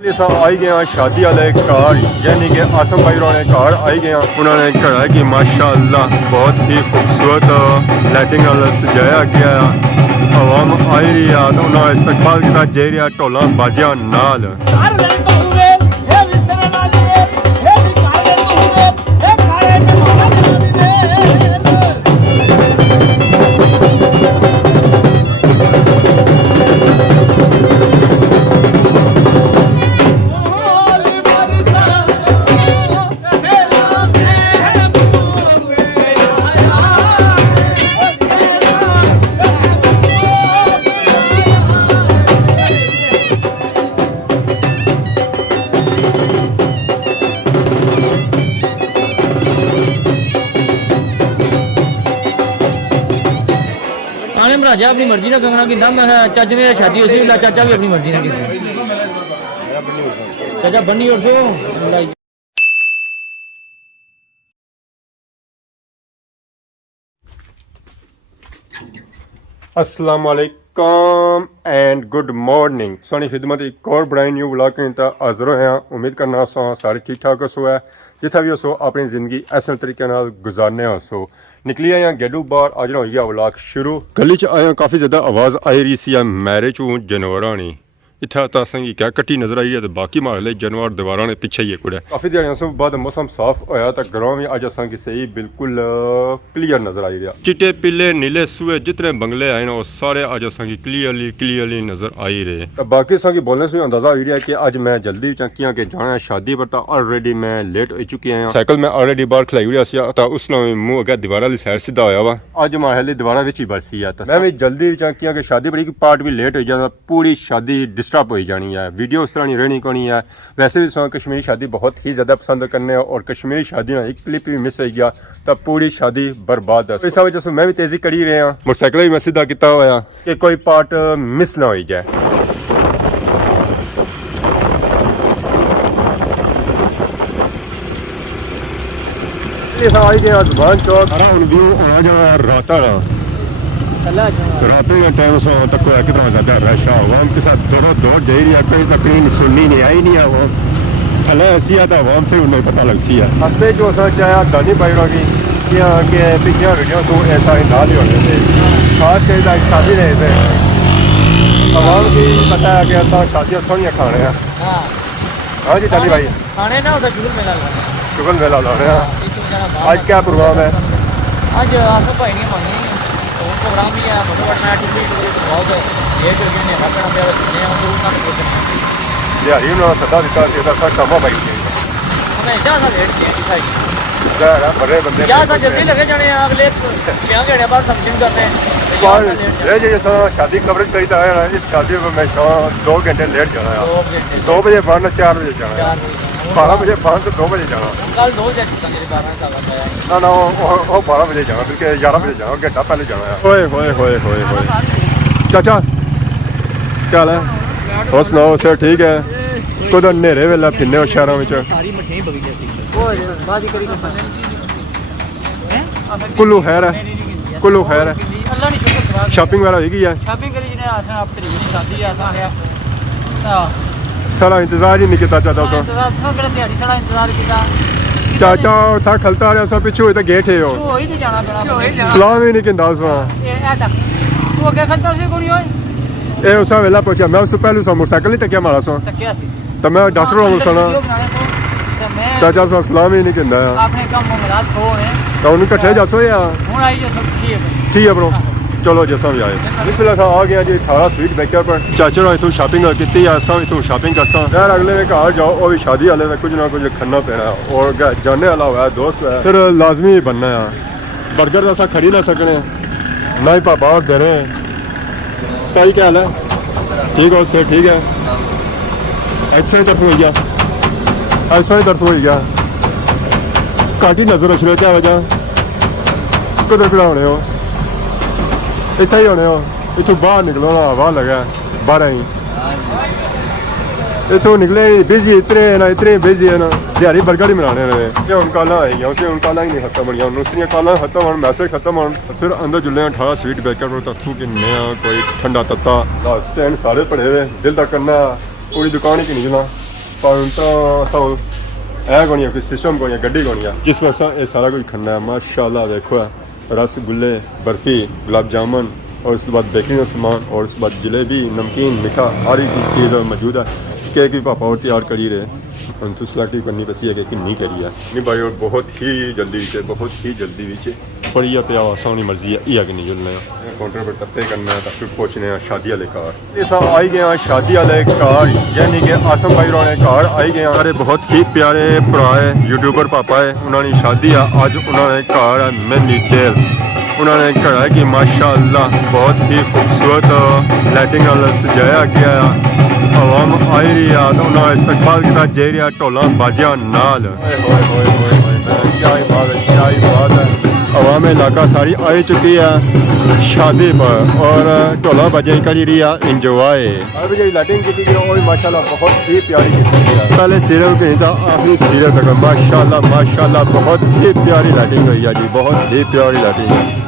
आई गए शादी वाले कार यानी कि आसम भाई ने कार आई गए उन्होंने कहा कि माशाअल्लाह बहुत ही खूबसूरत लाइटिंग वाला सजाया गया आवाम आई रही है तो उन्होंने इस्तकबाल किया जे रहा ढोल बाजिया नाल राजा अपनी मर्जी ना कंगना किंदा मैं चाचे ने शादी होती है चाचा भी अपनी मर्जी ना किसी चाचा बन्नी और सो अस्सलाम वालेकुम एंड गुड मॉर्निंग सोनी खिदमत एक और बड़ा न्यू व्लॉग के हाजिर होए हैं उम्मीद करना सारे ठीक ठाक हो है जितना भी हो अपनी जिंदगी ऐसे तरीके गुजारने हो निकली आया गेडू बार आज ना हो व्लॉग शुरू गली च आया काफ़ी ज़्यादा आवाज़ आई रही सी मैरिज हूँ जानवरां नी इतना तो असेंगी क्या कट्टी नजर आई है तो बाकी मार ले जानवर दीवारा ने पिछे ही कुड़े काफ़ी दिहाड़ियों बाद मौसम साफ होया तो ग्राउंड में अज असेंगी सही बिल्कुल क्लीयर नजर आई रहा चिट्टे पीले नीले सूए जितने बंगले आए ना वो सारे अज असेंगी क्लियरली नजर आई रहे तो बाकी असेंगी बोलने से अंदाजा हो रहा है कि अज मैं जल्दी चंकियां के जाना है शादी पर तो ऑलरेडी मैं लेट हो चुकी हैं साइकिल मैं ऑलरेडी बाहर खलाई हुई तो उस मुँह अगर दीवारा वाली साइड सीधा होया वा अज माहली दीवारा विच ही बरसी है तो मैं भी जल्दी चंकियां के शादी पर पार्ट भी लेट हो जाता पूरी शादी डिस्टर्ब हो जानी है वीडियो उस तरह नहीं रहनी कोनी है वैसे भी सो कश्मीरी शादी बहुत ही ज़्यादा पसंद करने और कश्मीरी शादी ना एक क्लिप भी मिस हो गया तब पूरी शादी बर्बाद है इस वजह से मैं भी तेज़ी करी रहे हैं मोटरसाइकिल भी मैं सीधा किया होया कि कोई पार्ट मिस ना हो जाए आई गया जुबान चौक व्यू आना जाना रात रात के टाइम से तक कितना ज़्यादा रश है आवाम के साथ दौड़ जा रही है कोई तकरीर सुननी नहीं आई नहीं है वो थले ऐसी है तो आवाम से उन्हें पता लग सी है हफ्ते जो चाहे दानी पायरों की कि पिछले वीडियो तो ऐसा ही डाल ही होने थे खास कर शादी रहे थे आवाम की पता है कि ऐसा शादियाँ सोनिया खाने हैं हाँ जी दानी भाई खाने ना उधर शुगल मेला ला रहे हैं आज क्या प्रोग्राम है आज आसम भाई नहीं मांगी प्रोग्राम भी है बहुत लेट हो गए दिहाड़ी उन्होंने सदा दिता सर कमा पाई बड़े बंदे जल्दी लगे जाने अगले बाद फंक्शन करते हैं शादी कवरेज करी था इस शादी में मैं 2 घंटे लेट जाना है 2 बजे बंद 4 बजे जाना है 12 बजे बंद तो 2 बजे जाना कल 2 ना वो 12 बजे जाना बल्कि 11 बजे जाना घंटा पहले जाना है होए चाचा क्या हाल है और सुनाओ सर ठीक है कुछ नेरे वेला फिरने शहरों में कुल्लू खैर है कुल्लू खैर है शॉपिंग वगैरह होगी है सारा इंतजार ही नहीं किया चाचा चाचा था खलता रहा सब पिछू तो गेट है सलाम ही नहीं कहता उस वेला पहुंचा मैं उस तो पहलू मोटरसाइकिल नहीं तकिया मारा सो तो मैं डॉक्टर वांगू सुना चाचा सा सलाम ही नहीं कहता तो उन्हें कट्ठे जासो या ठीक है ब्रो चलो जैसा भी आए इस वेला आ गया जी 18 स्वीट बेकर पर चाचा ने इतों शॉपिंग की इतों शॉपिंग करता यार अगले में घर जाओ और भी शादी वाले में कुछ ना कुछ खन्ना पैना और जाने वाला हुआ है दोस्त है फिर लाजमी ही बनना है बर्गर ऐसा खड़ी ना सकने ना ही पापा और घरे सही क्या हाल है ठीक हो सर ठीक है ऐसा ही तरफ हो गया ऐसा ही तरफ हो गया काटी नजर रख रहे क्या वजह कुछ होने हो इतना ही होने हो इतों बाहर निकलो ना हवा लगा 12 ही इतों निकले बिजी इतने बिजी है ना दिहाड़ी बर्गर ही बनाने रहे ये उनका ला आई उसे उनका ला ही नहीं खत्म बढ़िया दूसरी काला खत्म हो मैसेज खत्म हो फिर अंदर जुले 18 स्वीट बेकर पर तथू किन्ने कोई ठंडा तत्ता स्टैंड सारे पड़े हुए दिल तक करना पूरी दुकान ही नहीं चला काउंटर सो है कोनी कोई सिस्टम कोनी गड्डी कोनी जिस पर सा ये सारा कुछ खन्ना है माशाल्लाह देखो रसगुल्ले बर्फी गुलाब जामुन और उसके बाद बेकरी का सामान और उसके बाद जलेबी नमकीन मीठा हर एक चीज़ मौजूद है केक भी पापा और तैयार करी रहे हम तो सिलेक्ट करनी बसी है कि किन्नी करी है नहीं भाई और बहुत ही जल्दी विच बहुत ही जल्दी विच बड़ी पे सोनी मर्जी है ये कि नहीं जुलने काउंटर पर टप्पे करना है फिर पहुँचने शादी वाले कार ये सब आई गए शादी वाले कार यानी कि आसम भाई रोने कार आई गए सारे बहुत ही प्यारे भराए यूट्यूबर पापा है उन्होंने शादी है अज उन्होंने कार है मैनी टेल उन्होंने घड़ा कि माशाअल्लाह बहुत ही खूबसूरत लाइटिंग सजाया गया आवाम आई रही है तो उन्होंने इस्तकबाल किया जे रहा ढोल बाजिया नाल क्या ही बात है अवाम इलाका सारी आई चुकी है शादी पर और ढोला बाजिया करी रही है इंजॉय अभी जो लाइटिंग की गई वो माशाल्लाह बहुत ही प्यारी की है पहले सीरियल कहीं था आखिरी सीरियल तक माशाल्लाह बहुत ही प्यारी लाइटिंग हुई है जी बहुत ही प्यारी लाइटिंग है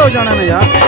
हो जाना ना यार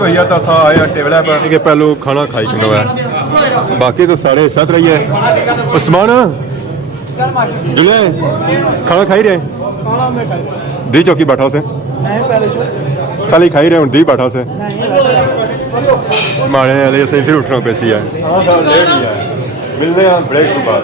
को या तो सा आया टेबल पर के पहलू खाना खाई किनो है बाकी तो सारे साथ रही है उस्मान जुले खाना खाई रहे दी चौकी बैठा उसे पहले ही खाई रहे हूँ दी बैठा उसे माने वाले से फिर उठना पैसी है लेट ही है मिलते हैं ब्रेक के बाद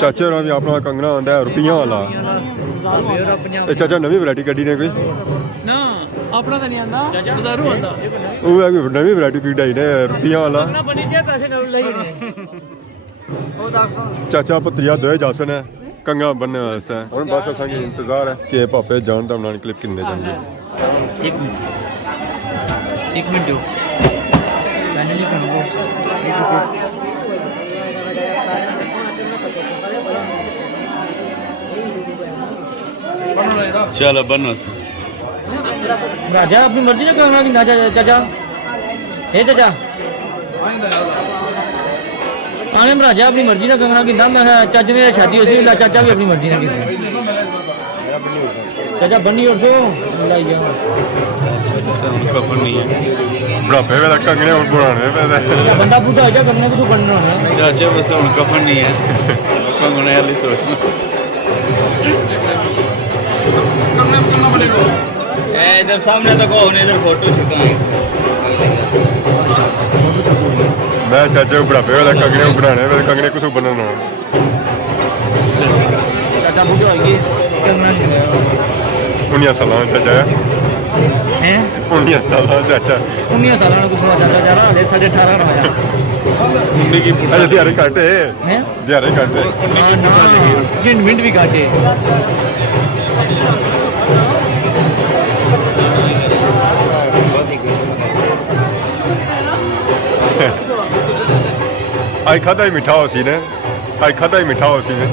चाचे होर भी अपना कंगना आंदा है रुपया वाला। चाचा नवी वैरायटी कड्डी ने कोई ना ਆਪਣਾ ਤਾਂ ਨਹੀਂ ਆਂਦਾ ਬਜ਼ਾਰੂ ਆਂਦਾ ਉਹ ਹੈ ਕੋਈ ਨਵੀਂ ਵੈਰਾਈਟੀ ਫੀਡ ਆਈ ਨੇ ਰੁਪਈਆਂ ਵਾਲਾ ਨਾ ਬਣੀ ਸੀ ਪੈਸੇ ਨਾਲ ਲਈ ਨੇ ਚਾਚਾ ਪਤਰੀਆ ਦੋਏ ਜਾਸਨ ਹੈ ਕੰਗਾ ਬੰਨ੍ਹਣ ਵਾਸਤੇ ਹੁਣ ਬਸ ਅਸਾਂ ਨੂੰ ਇੰਤਜ਼ਾਰ ਹੈ ਕਿ ਭਾਪੇ ਜਾਣ ਦਾ ਬਣਾਉਣ ਕਲਿੱਪ ਕਿੰਨੇ ਜਾਣਗੇ एक मिनट दो फाइनली चलो बनो से राजा अपनी मर्जी से करना कि ना चाचा हे चाचा आने में राजा अपनी मर्जी से करना कि ना मैं चाचा ने शादी हो सी चाचा भी अपनी मर्जी से किसी चाचा बन्नी और सो लाइया उनका फन नहीं है बुढ़ापे में कंगने ਹੁਣ ਬਣਾਉਣੇ ਪਏ बंदा बूढ़ा हो गया करने को तो बनना है चाचा बस उनका फन नहीं है कंगने वाली सोचना इधर सामने तो कौन है इधर फोटो छिपाएं ਮੈਂ ਚਾਚੇ ਬੁਢਾਪੇ ਵਾਲਾ ਕੰਗਣੇ ਬਣਾਉਣੇ ਪਏ ਕੰਗਣੇ ਕਿਥੋਂ ਬਣਨ ਹੋਣ चाचा बूढ़ा हो गया करना नहीं 19 ਸਾਲਾਂ ਦਾ ਚਾਚਾ है 19 ਸਾਲਾਂ ਦਾ ਚਾਚਾ 19 ਸਾਲਾਂ ਨੂੰ ਕੁਝ ਚਾਚਾ ਜਾ ਰਹਾ ਹੈ 18.5 ਨਾ ਹੋਇਆ उन्हीं की ਅਜੇ ਦਿਹਾੜੇ ਘੱਟ ਹੈ ਹੈ ਦਿਹਾੜੇ ਘੱਟ ਹੈ ਨਾ ਸਕਿਨ ਵਿੰਡ ਵੀ ਘਾਟੇ ਅੱਜ ਖਾਧਾ ਹੀ ਮਿੱਠਾ ਹੋ ਸੀ ਨੇ ਅੱਜ ਖਾਧਾ ਹੀ ਮਿੱਠਾ ਹੋ ਸੀ ਨੇ